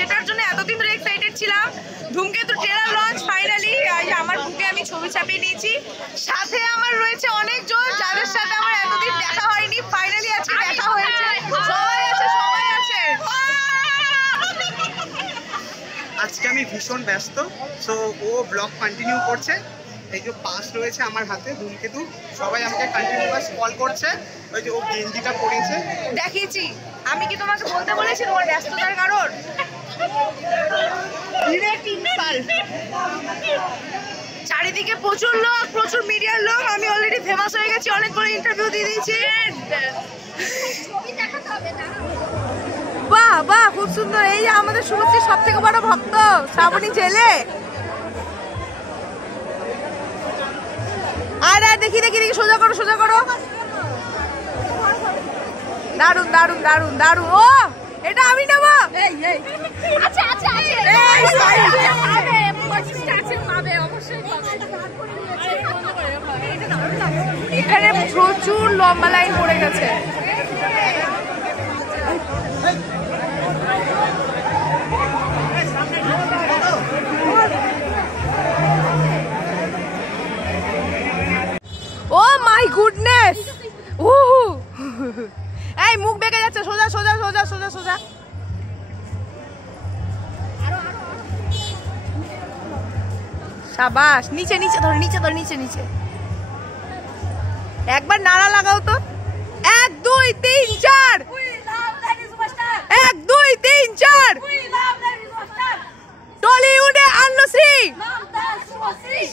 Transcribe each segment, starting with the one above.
যেটার জন্য এতদিন ধরে এক্সাইটেড ছিলাম, ধূমকেতু ট্রেলার লঞ্চ ফাইনালি। আমার বুকে আমি ছবি ছাপিয়ে নিয়েছি, সাথে আমার রয়েছে অনেকজন যাদের সাথে আমার এতদিন দেখা হয়নি, ফাইনালি আজকে দেখা হয়েছে। সবাই আছে, সবাই আছে। আজকে আমি ভীষণ ব্যস্ত, সো ও ব্লগ কন্টিনিউ করছে। এই যে পাস রয়েছে আমার হাতে ধূমকেতু, সবাই আমাকে কন্টিনিউয়াস কল করছে। ওই যে ও গেঞ্জিটা পরেছে দেখিয়েছি। আমি কি তোমাকে বলতে বলেছি তোমার ব্যস্ততার কারণ? চারিদিকে প্রচুর লোক, প্রচুর মিডিয়ার লোক। আমি অলরেডি ফেমাস হয়ে গেছি, অনেকগুলো ইন্টারভিউ দিয়ে দিয়েছি। বাহ বাহ, খুব সুন্দর। এই আমাদের শুভশ্রীর সব থেকে বড় ভক্ত শ্রাবণী জেলে। আর দেখি দেখি দেখি, সোজা করো সোজা করো। দারুন দারুন দারুন দারুন। ও এটা আমি নেব। আচ্ছা আচ্ছা আচ্ছা, এখানে প্রচুর লম্বা লাইন পড়ে গেছে। ও মাই গুডনেস, এই মুখ বেঁকে যাচ্ছে। সোজা সোজা সোজা সোজা সোজা। সাবাস। নিচে নিচে ধর, নিচে ধর, নিচে নিচে। একবার নাড়া লাগাও তো। 1 2 3 4, 1 2 3 4। টলিউডে আন্নশ্রী।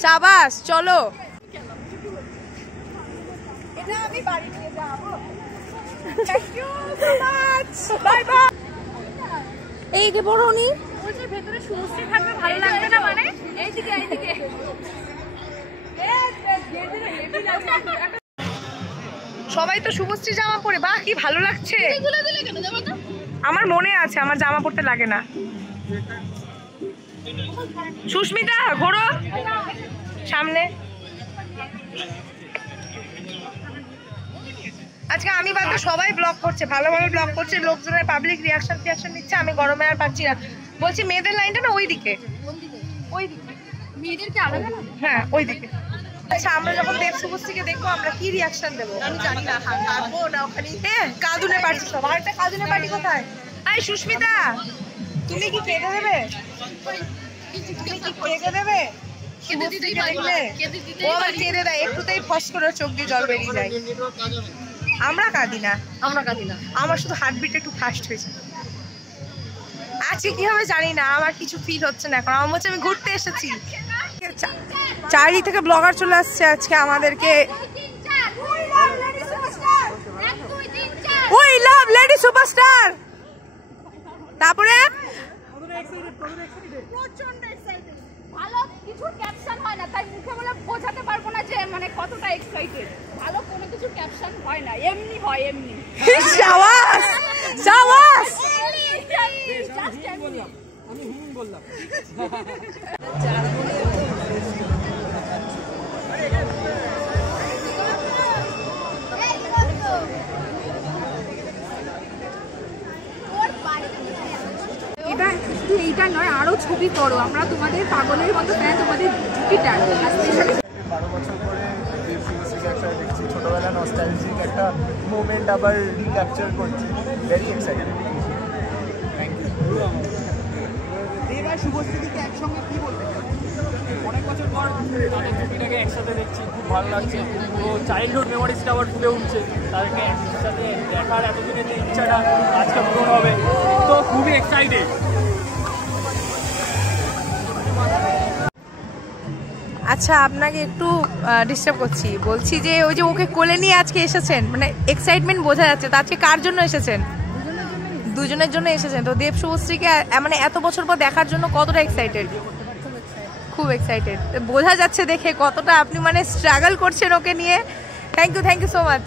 সাবাস, চলো। এটা আমি বাড়ি নিয়ে যাবো। Thank you so much, bye bye. এই যে বড়নি ওই যে ভেতরে শুভশ্রী থাকবে, ভালো লাগবে না? মানে এইদিকে এইদিকে। সবাই তো শুভশ্রী জামা পরে, বাহ কি ভালো লাগছে। আমার মনে আছে, আমার জামা পরতে লাগে না। সুস্মিতা ঘোরো সামনে। আজকে আমি বাদে সবাই ব্লগ করছে, ভালোভাবে ব্লগ করছে। লোকজনের পাবলিক রিয়াকশন নিচ্ছে। আমি গরমে আর পাচ্ছি না। বলছি মেয়েদের লাইনটা না ওইদিকে, ওইদিকে মেয়েদেরকে আলাদা। হ্যাঁ ওইদিকে। আচ্ছা আমরা যখন দেব শুভশ্রীকে দেখবো আমরা কি রিয়াকশন দেবো আমি জানি না। কাঁদবো না ওখানে? কাঁদুনে পার্টি সব। আর একটা কাঁদুনে পার্টি কোথায়? এই সুস্মিতা তুমি কি কেঁদে দেবে? তুমি কি কেঁদে দেবে? ও আবার কেঁদে দেয়, একটুতেই ফস করে চোখ দিয়ে জল বেরিয়ে যায়। আমরা কাঁদি না, আমরা কাঁদি না। আমার শুধু হার্টবিট একটু ফাস্ট হয়েছে। আজকে কি হবে জানি না, আমার কিছু ফিল হচ্ছে না এখন। আমার হচ্ছে আমি ঘুরতে এসেছি। চারিদিক থেকে ব্লগার চলে আসছে আজকে আমাদেরকে। We love lady superstar. তারপরে প্রচন্ড এক্সাইটেড। ভালো কিছু ক্যাপশন হয় না, তাই মুখে বলে বোঝাতে পারবো না যে মানে কতটা এক্সাইটেড। ভালো কোনো কিছু ক্যাপশন হয় না, এমনি হয় এমনি। শাবাশ শাবাশ। আমি বললাম এটা শুধু এইটা নয়, আরো ছবি করো। আমরা তোমাদের পাগলের মতো ফ্যান, তোমাদের জুপিটার। 12 বছর পরে দেব শুভশ্রীকে একসাথে দেখছি। ছোটবেলা নস্টালজিক একটা মোমেন্ট আবার রিক্যাপচার করছি। Very excited. Thank you. Dev আর শুভশ্রীকে একসঙ্গে কি বলতে চাও? অনেক বছর পর তাদের ছবিটাকে একসাথে দেখছি, খুব ভালো লাগছে। তো চাইল্ডহুড মেমোরিজটা আবার ফুটে উঠছে। তাদেরকে একসাথে দেখার এতদিনের যে ইচ্ছাটা আজকে পূরণ হবে, তো খুবই এক্সাইটেড। আচ্ছা আপনাকে একটু ডিস্টার্ব করছি, বলছি যে ওই যে ওকে কোলে নিয়ে আজকে এসেছেন, মানে এক্সাইটমেন্ট বোঝা যাচ্ছে। তো আজকে কার জন্য এসেছেন? দুজনের জন্য এসেছেন। তো দেব শুভশ্রীকে মানে এত বছর পর দেখার জন্য কতটা এক্সাইটেড? খুব এক্সাইটেড, বোঝা যাচ্ছে দেখে কতটা আপনি মানে স্ট্রাগল করছেন ওকে নিয়ে। Thank you so much.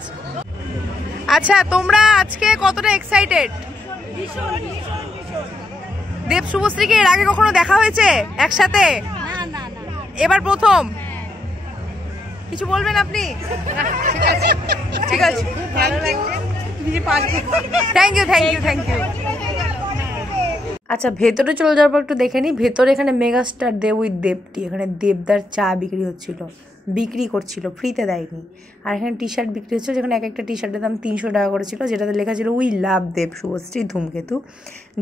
আচ্ছা তোমরা আজকে কতটা এক্সাইটেড? দেব শুভশ্রীকে এর আগে কখনো দেখা হয়েছে একসাথে? এবার প্রথম। কিছু বলবেন আপনি? ঠিক আছে, ভালো লাগছে। Thank you. আচ্ছা ভেতরে চলে যাওয়ার পর একটু দেখে নিই। ভেতরে এখানে মেগাস্টার দেব উইথ দেবটি, এখানে দেবদার চা বিক্রি করছিল, ফ্রিতে দেয়নি। আর এখানে টি শার্ট বিক্রি হচ্ছে, যেখানে এক একটা টি শার্টের দাম 300 টাকা করে ছিল, যেটাতে লেখা ছিল উই লাভ দেব শুভশ্রী ধূমকেতু,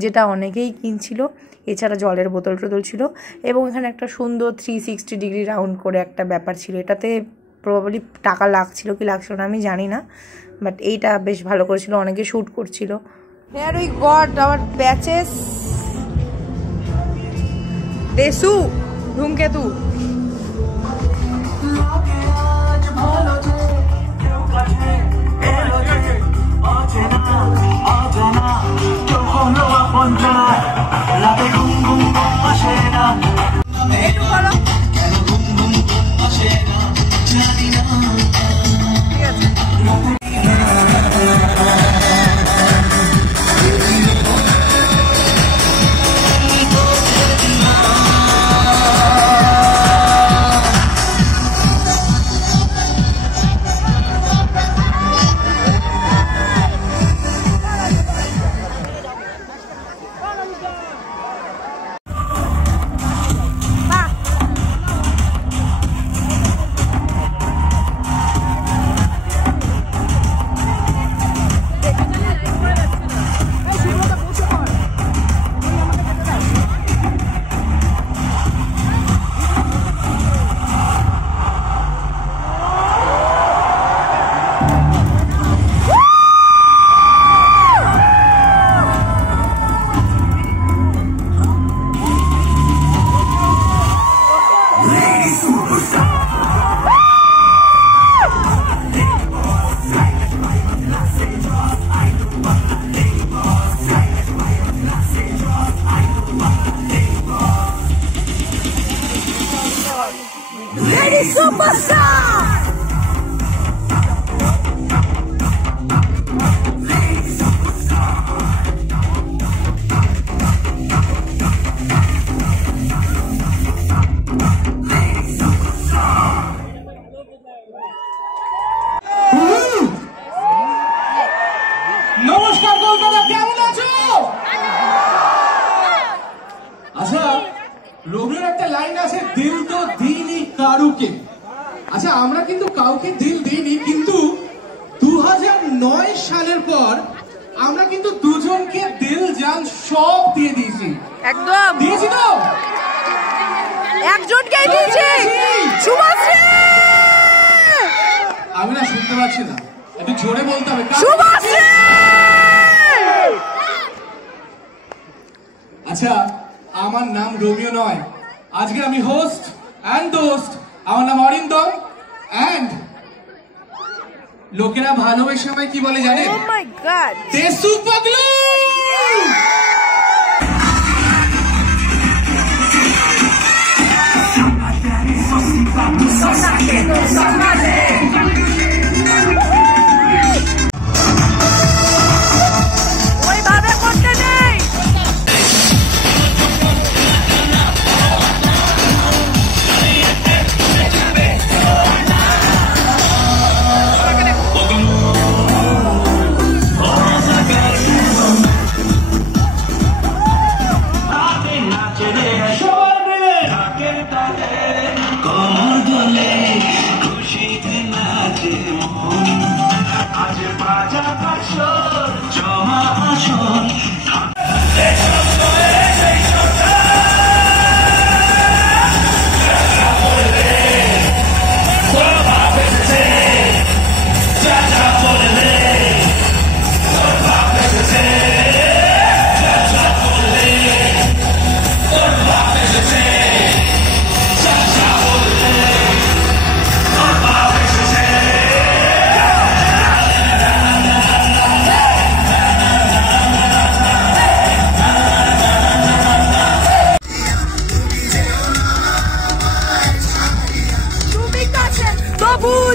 যেটা অনেকেই কিনছিল। এছাড়া জলের বোতল টোতল ছিল, এবং এখানে একটা সুন্দর 360 ডিগ্রি রাউন্ড করে একটা ব্যাপার ছিল। এটাতে প্রবাবলি টাকা লাগছিল কি লাগছিল না আমি জানি না, বাট এইটা বেশ ভালো করেছিল, অনেকে শ্যুট করছিল। Here we got our batches. দেশু ধূমকেতু। নমস্কার কলকাতা, কেমন আছো? আচ্ছা রবির একটা লাইন আছে, দিল তো দিইনি কারুকে। আচ্ছা আমরা কিন্তু কাউকে দিল দিইনি, কিন্তু 2009 সালের পর আমরা কিন্তু দুজনকে দিল জান সব দিয়ে দিয়েছি। একদম দিয়েছি তো, একজনকেই দিয়েছি, শুভশ্রী। আমি না শুনতে পাচ্ছি না, একটু জোরে বলতে হবে। শুভশ্রী। আচ্ছা আমার নাম রোমিও নয়, আজকে আমি হোস্ট অ্যান্ড দোস্ত। আমার নাম অরিন্দম, অ্যান্ড লোকেরা ভালোবেসে আমায় কি বলে জানেন? ও মাই গড, দেশু পাগলু। ওইভাবে করতে নেই।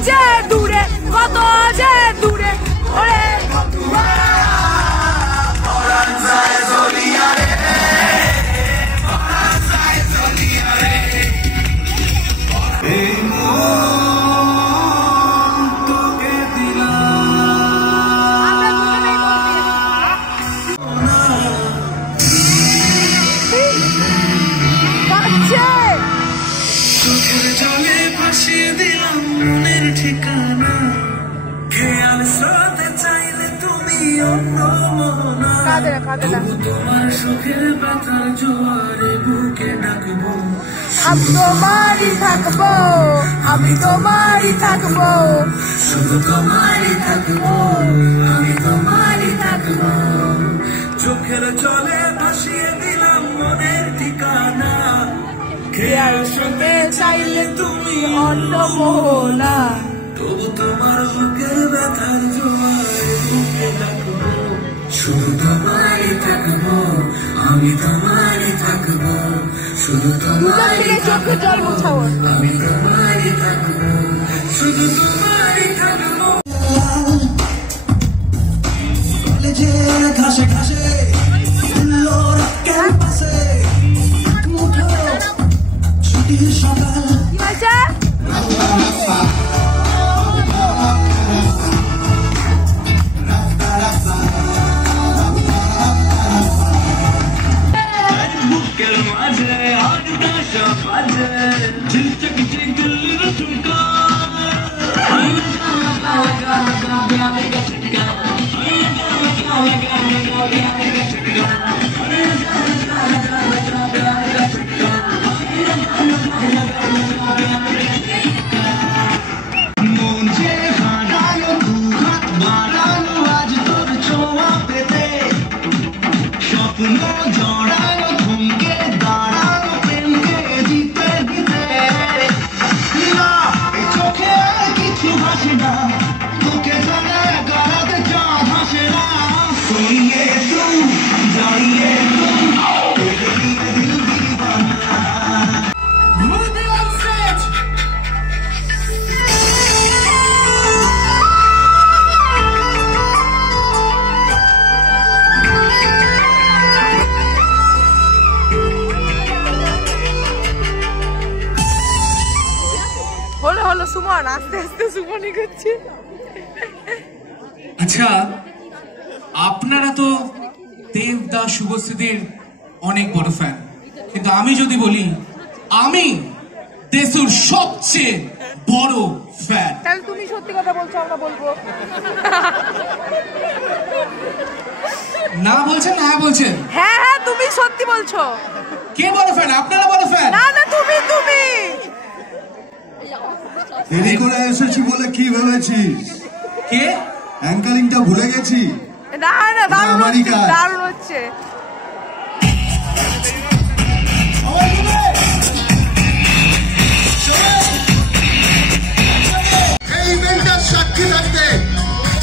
যে দূরে, কত যে দূরে, ওরে তোমার সুখের ব্যথার জোয়ারে বুকে ডাকবো, আমি তোমারই থাকবো, আমি তোমারই থাকবো, শুধু তোমারই থাকবো, আমি তোমারই থাকবো। চোখের জলে ভাসিয়ে দিলাম মনের ঠিকানা, খেয়াল শুতে চাইলে তুমি অন্য মোহনা, তবু তোমার বুকের ব্যথার জোয়ারে বুকে ডাকবো, শুধু তোমারই থাকবো, আমি তোমারই থাকবো, শুধু তোমারই থাকবো, আমি তোমারই থাকবো, শুধু তোমারই থাকবো। কলেজের ঘাসে ঘাসে ক্যাম্পাসে মুঠো ছুটির সকাল, সুমন আস্তে আস্তে সুমনই করছে। আচ্ছা, আপনারা তো দেবদাস শুভশ্রীদের অনেক বড় ফ্যান, কিন্তু আমি যদি বলি আমি দেশুর সবচেয়ে বড় ফ্যান, তাহলে তুমি সত্যি কথা বলছো, আমরা বলবো না বলছেন না বলছেন? হ্যাঁ হ্যাঁ তুমি সত্যি বলছো। কে বড় ফ্যান? আপনারা বড় ফ্যান? না না তুমি তুমি দেরি করে এসেছি বলে কি ভেবেছিস? কে? অ্যাঙ্কারিংটা ভুলে গেছি। না না দারুণ হচ্ছে, দারুণ হচ্ছে। এই ইভেন্টটার সাক্ষী থাকতে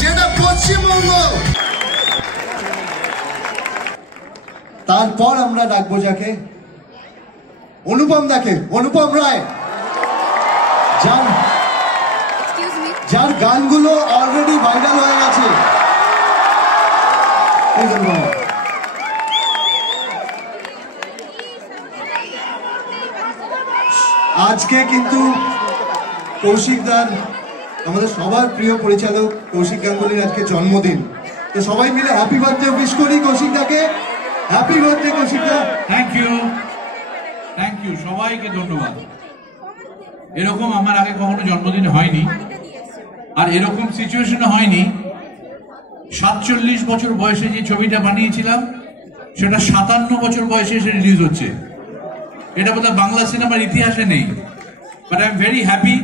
যেটা পশ্চিমবঙ্গ, তারপর আমরা ডাকবো যাকে অনুপম দাকে, অনুপম রায়, যার গানগুলো অলরেডি ভাইরাল হয়ে গেছে। আজকে কিন্তু কৌশিকদার, আমাদের সবার প্রিয় পরিচালক কৌশিক গাঙ্গুলির আজকে জন্মদিন, তো সবাই মিলে হ্যাপি বার্থডে উইশ করি কৌশিকদাকে। হ্যাপি বার্থডে কৌশিকদা। থ্যাংক ইউ, থ্যাংক ইউ, সবাইকে ধন্যবাদ। এরকম আমার আগে কখনো জন্মদিন হয়নি, আর এরকম সিচুয়েশন হয়নি। 47 বছর বয়সে যে ছবিটা বানিয়েছিলাম সেটা 57 বছর বয়সে এসে রিলিজ হচ্ছে। এটা বোধহয় বাংলা সিনেমার ইতিহাসে নেই। But I am very happy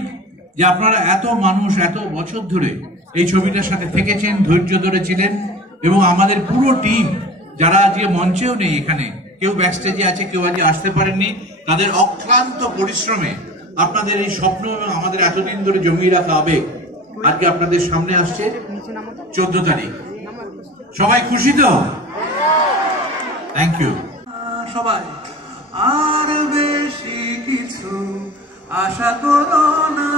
যে আপনারা এত মানুষ এত বছর ধরে এই ছবিটার সাথে থেকেছেন, ধৈর্য ধরেছিলেন, এবং আমাদের পুরো টিম যারা আজকে মঞ্চেও নেই, এখানে কেউ ব্যাকস্টেজে আছে, কেউ আজকে আসতে পারেননি, তাদের অক্লান্ত পরিশ্রমে আপনাদের এই স্বপ্ন এবং আমাদের এতদিন ধরে জমিয়ে রাখা আবেগ আজকে আপনাদের সামনে আসছে 14 তারিখ। সবাই খুশি তো? থ্যাংক ইউ সবাই। আর বেশি কিছু আশা করো না,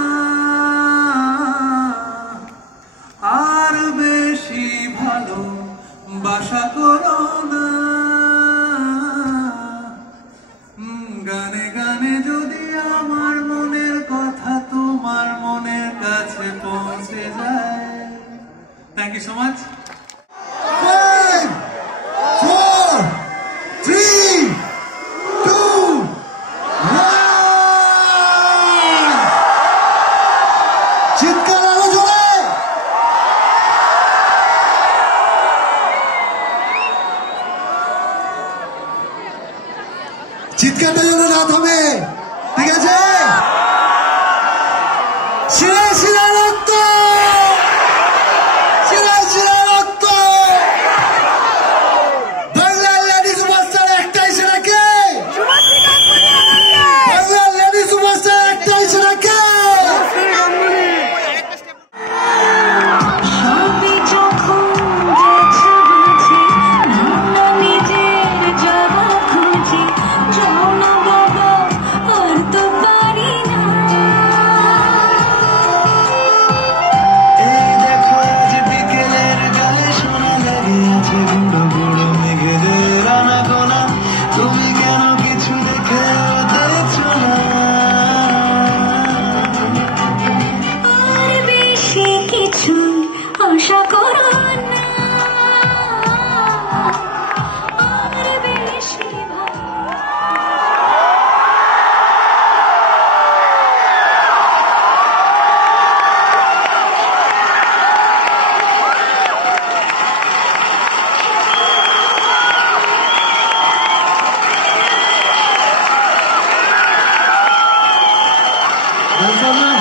ডান্সাররা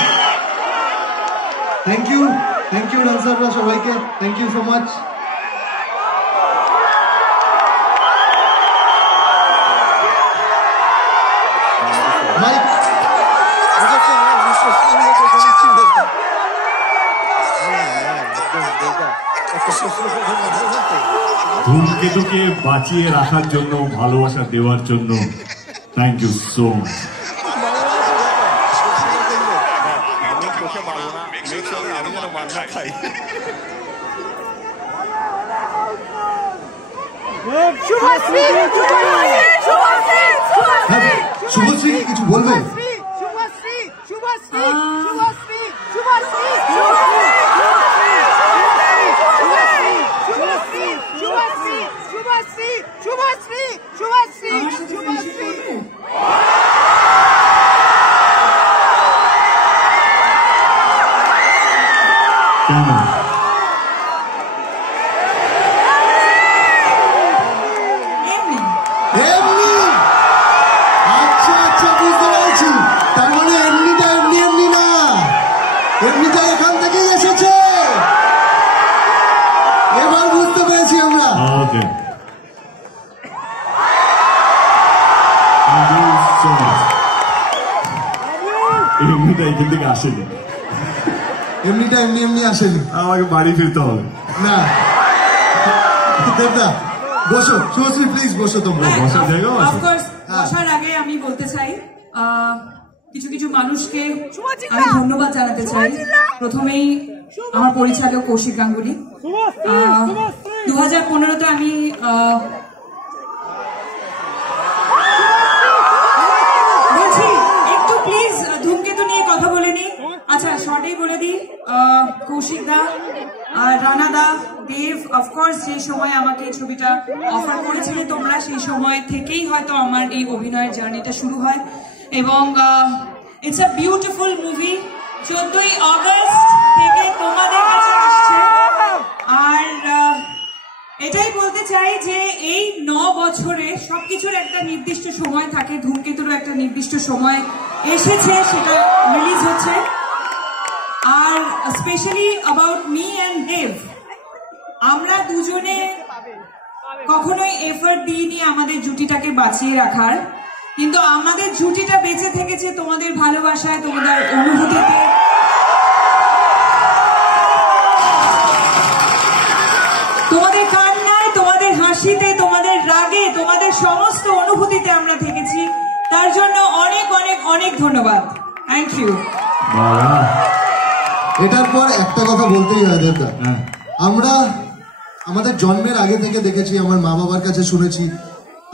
থ্যাংক ইউ ডান্সাররা সবাইকে থ্যাংক ইউ সো মাচ। ধূমকেতুকে বাঁচিয়ে রাখার জন্য, ভালোবাসা দেওয়ার জন্য thank you so much. Subhashree কিছু বলবে? এমনিটা এমনি আসেনি, আমাকে বাড়ি ফিরতে হবে। না দেবদা বসো, শুভশ্রী প্লিজ বসো। তোমরা বসার জায়গা বসার আগে আমি বলতে চাই কিছু কিছু মানুষকে আমি ধন্যবাদ জানাতে চাই। প্রথমেই আমার পরিচালক কৌশিক গাঙ্গুলি। 2015-তে আমি বলছি একটু প্লিজ ধূমকেতু নিয়ে কথা বলে নি। আচ্ছা শর্টেই বলে দিই, কৌশিক দা, রানা দা, দেব, অফকোর্স যে সময় আমাকে এই ছবিটা অফার করেছিলে তোমরা, সেই সময় থেকেই হয়তো আমার এই অভিনয়ের জার্নিটা শুরু হয়। এবং ইটস আ বিউটিফুল মুভি। 14ই অগস্ট থেকে তোমাদের কাছে আসছে। আর এটাই বলতে চাই যে এই 9 বছরে সবকিছুর একটা নির্দিষ্ট সময় থাকে, ধূমকেতুরও একটা নির্দিষ্ট সময় এসেছে, সেটা রিলিজ হচ্ছে। আর স্পেশালি অ্যাবাউট মি অ্যান্ড দেব, আমরা দুজনে কখনোই এফর্ট দিইনি আমাদের জুটিটাকে বাঁচিয়ে রাখার, কিন্তু আমাদের জুটিটা বেঁচে থেকেছে তোমাদের ভালোবাসায়, তোমাদের অনুভূতিতে। তোমাদের কান্নায়, তোমাদের হাসিতে, তোমাদের রাগে, তোমাদের সমস্ত অনুভূতিতে আমরা থেকেছি। তার জন্য অনেক অনেক অনেক ধন্যবাদ। Thank you. এটার পর একটা কথা বলতেই হয় দেবদা, আমরা আমাদের জন্মের আগে থেকে দেখেছি, আমার মা বাবার কাছে শুনেছি,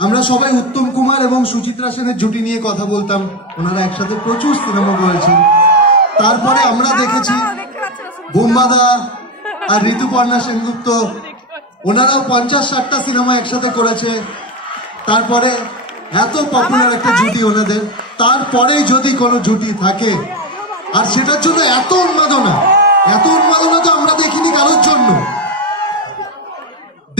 আমরা সবাই উত্তম কুমার এবং সুচিত্রা সেনের জুটি নিয়ে কথা বলতাম, ওনারা একসাথে প্রচুর সিনেমা করেছেন। তারপরে আমরা দেখেছি বোম্বাদা আর ঋতুপর্ণা সেনগুপ্ত, ওনারাও 50-60টা সিনেমা একসাথে করেছে। তারপরে এত পপুলার একটা জুটি ওনাদের, তারপরেই যদি কোনো জুটি থাকে, আর সেটার জন্য এত উন্মাদনা তো আমরা দেখিনি কারোর জন্য,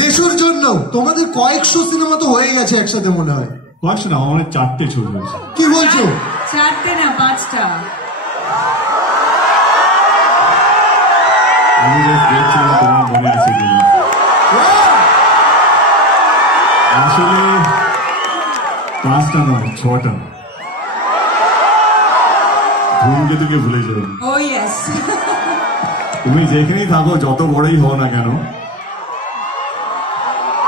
দেশের জন্য। তোমাদের কয়েকশো সিনেমা তো হয়ে গেছে একসাথে মনে হয়। কয়েকশো না, আমার 4টে ছবি হয়েছে। কি বলছো? 4টে না 5টা। আমি দেখছিলাম তোমার মনে আছে কিনা। আসলে 5টা নয়, 6টা। ধূমকেতুকে ভুলে যাও। ও ইয়েস। তুমি যেখানেই থাকো, যত বড়ই হও না কেন,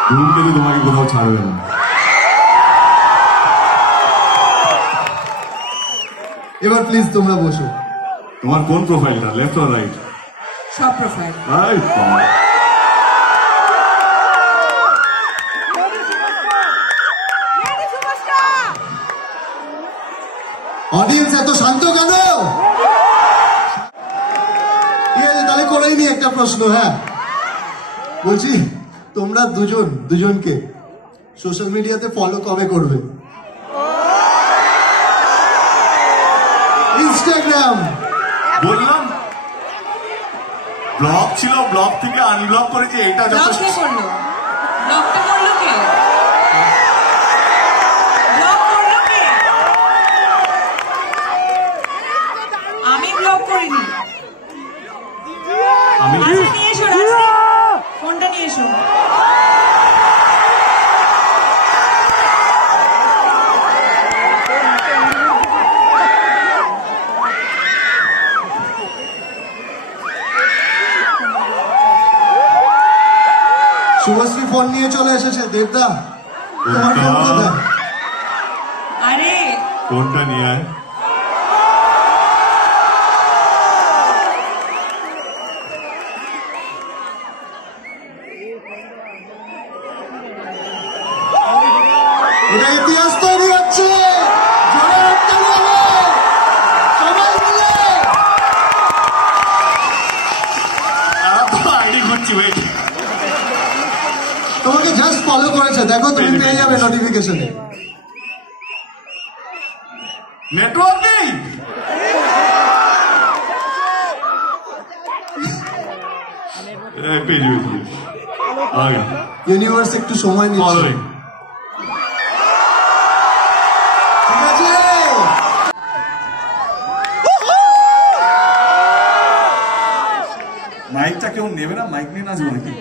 ধূমকেতু তোমাকে কোথাও ছাড়বে না। এবার প্লিজ তোমরা বসো। তোমার কোন প্রোফাইলটা, লেফট অর রাইট? সব প্রোফাইল। রাইট। অডিয়েন্স এত শান্ত কেন? ঠিক আছে, তাহলে করেই নি একটা প্রশ্ন। হ্যাঁ বলছি, তোমরা দুজনকে সোশ্যাল মিডিয়াতে ফলো কবে করবে? ইনস্টাগ্রাম। বললাম ব্লগ ছিল, ব্লগ থেকে আনব্লক করেছে, এটা যথেষ্ট। করলো ব্লগটা করলো কে? শুভশ্রী ফোন নিয়ে চলে এসেছে। দেবদা তোমার ফোন কোথায়? আরে কোনটা নিয়ে আয়? এটা ইতিহাস তৈরি হচ্ছে। জোরে হাততালি হবে সবাই মিলে। আইডি করছি, ওয়েট। তোমাকে জাস্ট ফলো করেছে, দেখো তুমি পেয়ে যাবে নোটিফিকেশনে। নেটওয়ার্ক নেই। পেজ ইউনিভার্স একটু সময় নিচ্ছে। ঠিক আছে, মাইকটা কেউ নেবে না? মাইক নিয়ে নাচবো নাকি?